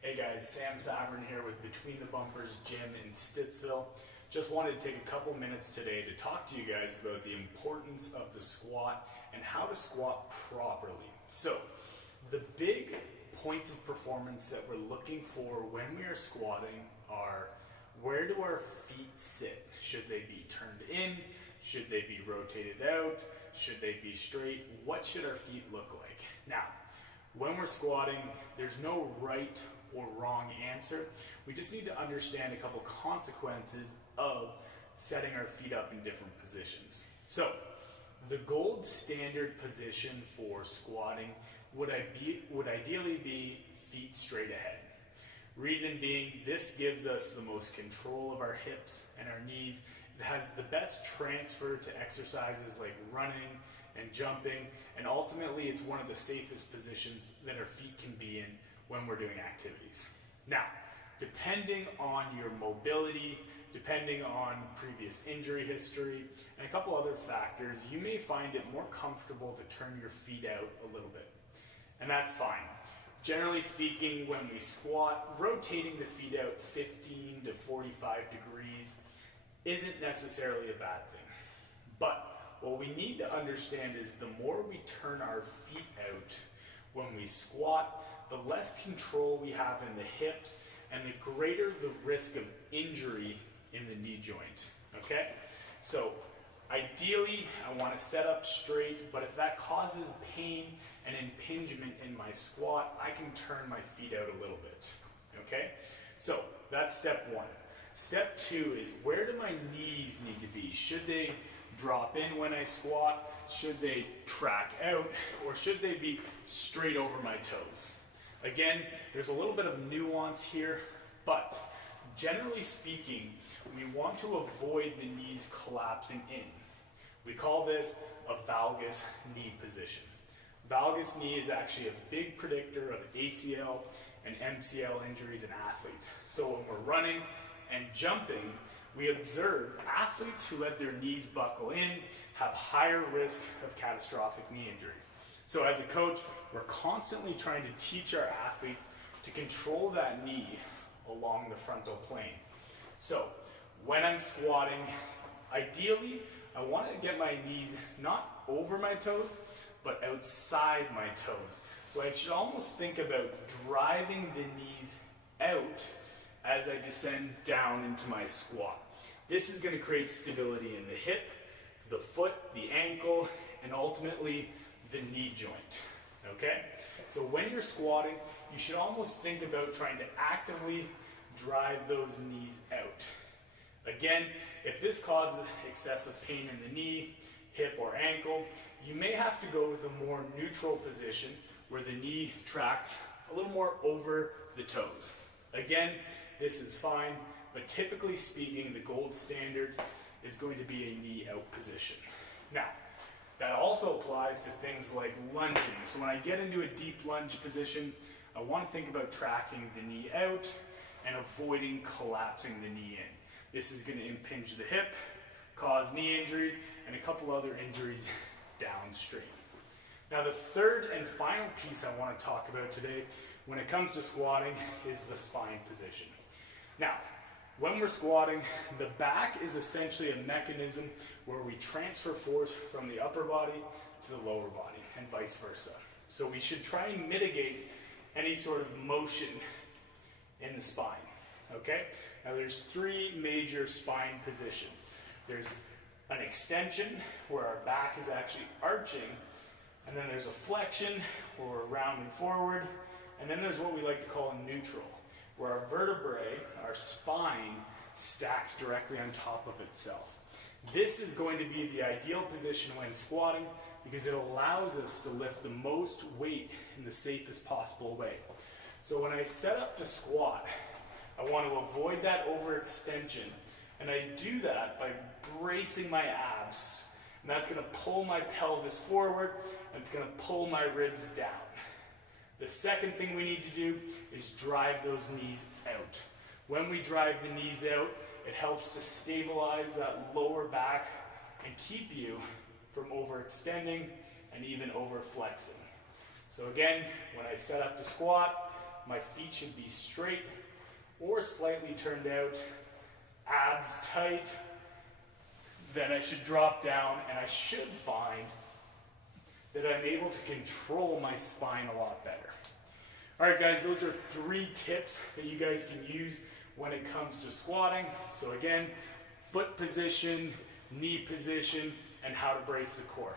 Hey guys, Sam Sabourin here with Between the Bumpers Gym in Stittsville. Just wanted to take a couple minutes today to talk to you guys about the importance of the squat and how to squat properly. So, the big points of performance that we're looking for when we are squatting are: where do our feet sit? Should they be turned in? Should they be rotated out? Should they be straight? What should our feet look like? Now, when we're squatting, there's no right or wrong answer. We just need to understand a couple consequences of setting our feet up in different positions. So, the gold standard position for squatting would ideally be feet straight ahead. Reason being, this gives us the most control of our hips and our knees. It has the best transfer to exercises like running and jumping, and ultimately it's one of the safest positions that our feet can be in when we're doing activities. Now, depending on your mobility, depending on previous injury history, and a couple other factors, you may find it more comfortable to turn your feet out a little bit. And that's fine. Generally speaking, when we squat, rotating the feet out 15 to 45 degrees isn't necessarily a bad thing. But what we need to understand is the more we turn our feet out when we squat, the less control we have in the hips and the greater the risk of injury in the knee joint, okay? So ideally, I want to set up straight, but if that causes pain and impingement in my squat, I can turn my feet out a little bit, okay? So that's step one. Step two is, where do my knees need to be? Should they drop in when I squat? Should they track out? Or should they be straight over my toes? Again, there's a little bit of nuance here, but generally speaking, we want to avoid the knees collapsing in. We call this a valgus knee position. Valgus knee is actually a big predictor of ACL and MCL injuries in athletes. So when we're running and jumping, we observe athletes who let their knees buckle in have higher risk of catastrophic knee injury. So as a coach, we're constantly trying to teach our athletes to control that knee along the frontal plane. So when I'm squatting, ideally, I want to get my knees not over my toes, but outside my toes. So I should almost think about driving the knees out as I descend down into my squat. This is going to create stability in the hip, the foot, the ankle, and ultimately the knee joint, okay? So when you're squatting, you should almost think about trying to actively drive those knees out. Again, if this causes excessive pain in the knee, hip, or ankle, you may have to go with a more neutral position where the knee tracks a little more over the toes. Again, this is fine, but typically speaking, the gold standard is going to be a knee out position. Now, that also applies to things like lunging. So when I get into a deep lunge position, I want to think about tracking the knee out and avoiding collapsing the knee in. This is going to impinge the hip, cause knee injuries, and a couple other injuries downstream. Now, the third and final piece I want to talk about today when it comes to squatting is the spine position. Now, when we're squatting, the back is essentially a mechanism where we transfer force from the upper body to the lower body and vice versa. So we should try and mitigate any sort of motion in the spine, okay? Now there's three major spine positions. There's an extension where our back is actually arching, and then there's a flexion where we're rounding forward, and then there's what we like to call a neutral, where our vertebrae, our spine, stacks directly on top of itself. This is going to be the ideal position when squatting because it allows us to lift the most weight in the safest possible way. So when I set up to squat, I want to avoid that overextension, and I do that by bracing my abs, and that's going to pull my pelvis forward, and it's going to pull my ribs down. The second thing we need to do is drive those knees out. When we drive the knees out, it helps to stabilize that lower back and keep you from overextending and even overflexing. So again, when I set up to squat, my feet should be straight or slightly turned out, abs tight. Then I should drop down and I should find that I'm able to control my spine a lot better. All right, guys, those are 3 tips that you guys can use when it comes to squatting. So again, foot position, knee position, and how to brace the core.